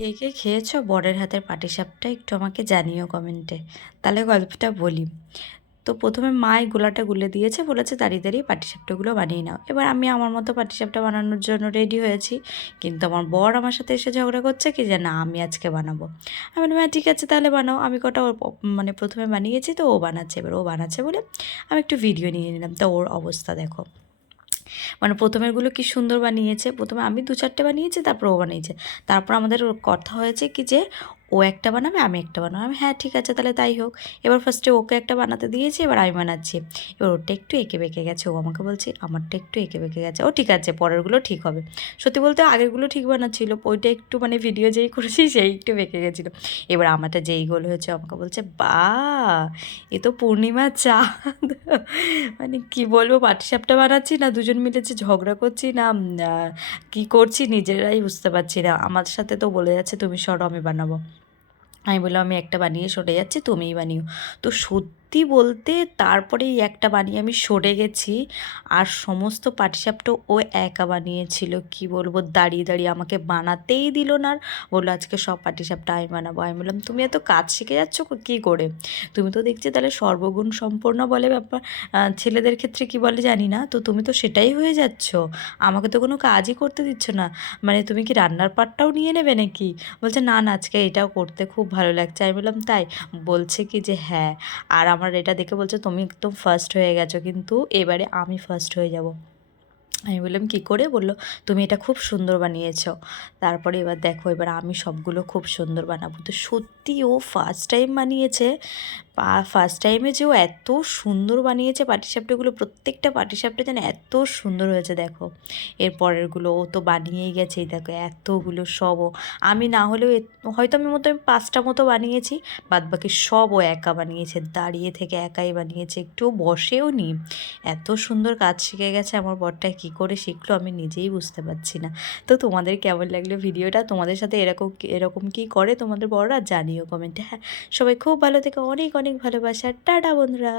কে কে খেয়েছো বরের হাতের পাটিসাপটা একটু আমাকে জানিও কমেন্টে। তাহলে গল্পটা বলি। তো প্রথমে মা এই গোলাটা গুলে দিয়েছে, বলেছে দাঁড়িয়ে দাঁড়িয়ে পাটিসাপটাগুলো বানিয়ে নাও। এবার আমি আমার মতো পাটিসাপটা বানানোর জন্য রেডি হয়েছি, কিন্তু আমার বর আমার সাথে এসে ঝগড়া করছে কি যে না আমি আজকে বানাবো। আমি বললাম হ্যাঁ ঠিক আছে তাহলে বানাও, আমি কটা মানে প্রথমে বানিয়েছি তো ও বানাচ্ছে, এবার ও বানাচ্ছে বলে আমি একটু ভিডিও নিয়ে নিলাম। তো ওর অবস্থা দেখো, মানে প্রথমেরগুলো কি সুন্দর বানিয়েছে, প্রথমে আমি 2-4টে বানিয়েছি, তারপর ও বানিয়েছে। তারপর আমাদের কথা হয়েছে কি যে ও একটা বানাবে আমি একটা বানাবো। আমি হ্যাঁ ঠিক আছে তাহলে তাই হোক। এবার ফার্স্টে ওকে একটা বানাতে দিয়েছি, এবার আমি বানাচ্ছি। এবার ওরটা একটু এঁকে বেঁকে গেছে, ও আমাকে বলছে আমারটা একটু এঁকে বেঁকে গেছে। ও ঠিক আছে পরেরগুলো ঠিক হবে। সত্যি বলতে আগেরগুলো ঠিক বানাচ্ছিল, ওইটা একটু মানে ভিডিও যেই করেছি সেই একটু বেঁকে গেছিলো। এবার আমারটা যেই গোল হয়েছে আমাকে বলছে বা এ তো পূর্ণিমা চাঁদ। মানে কি বলবো, পাটিসাপটা বানাচ্ছি না দুজন মিলে যে ঝগড়া করছি না কি করছি নিজেরাই বুঝতে পারছি না। আমার সাথে তো বলে যাচ্ছে তুমি সরো আমি বানাবো। আমি বললাম আমি একটা বানিয়ে সরে যাচ্ছি তুমিই বানিও। তো সত্যি বলতে তারপরে এই একটা বানিয়ে আমি সরে গেছি, আর সমস্ত পাটিসাপটা ও একা বানিয়েছিল। কি বলবো, দাঁড়িয়ে দাঁড়িয়ে আমাকে বানাতেই দিল না, আর বললো আজকে সব পাটিসাপটা আমি বানাবো। আমি বললাম তুমি এত কাজ শিখে যাচ্ছ কী করে? তুমি তো দেখছি তাহলে সর্বগুণ সম্পন্ন বলে ব্যাপার, ছেলেদের ক্ষেত্রে কি বলে জানি না, তো তুমি তো সেটাই হয়ে যাচ্ছ, আমাকে তো কোনো কাজই করতে দিচ্ছ না। মানে তুমি কি রান্নার পাটটাও নিয়ে নেবে নাকি? বলছে না না আজকে এটাও করতে খুব ভালো লাগছে। আমি বললাম তাই? বলছে কি যে হ্যাঁ, আর আমার এটা দেখে বলছে তুমি একদম ফার্স্ট হয়ে গেছো, কিন্তু এবারে আমি ফার্স্ট হয়ে যাব। আমি বললাম কী করে? বললো তুমি এটা খুব সুন্দর বানিয়েছো। তারপরে এবার দেখো এবার আমি সবগুলো খুব সুন্দর বানাবো। তো সত্যি ও ফার্স্ট টাইম বানিয়েছে, ফার্স্ট টাইমে যে ও এত সুন্দর বানিয়েছে পাটিসাপটাগুলো, প্রত্যেকটা পাটিসাপটা যেন এত সুন্দর হয়েছে দেখো। এর পরেরগুলো ও তো বানিয়েই গেছেই দেখো এতগুলো সবও, আমি না হলেও হয়তো আমি 5টা মতো বানিয়েছি, বাদবাকি সব ও একা বানিয়েছে, দাঁড়িয়ে থেকে একাই বানিয়েছে, একটুও বসেও নি। এত সুন্দর কাজ শিখে গেছে আমার বরটা, কী করে শিখলো আমি নিজেই বুঝতে পারছি না। তো তোমাদের কেমন লাগলো ভিডিওটা? তোমাদের সাথে এরকম এরকম কি করে তোমাদের বড়রা জানিও কমেন্টে। হ্যাঁ, সবাই খুব ভালো থেকো, অনেক অনেক ভালোবাসা, টাটা বন্ধুরা।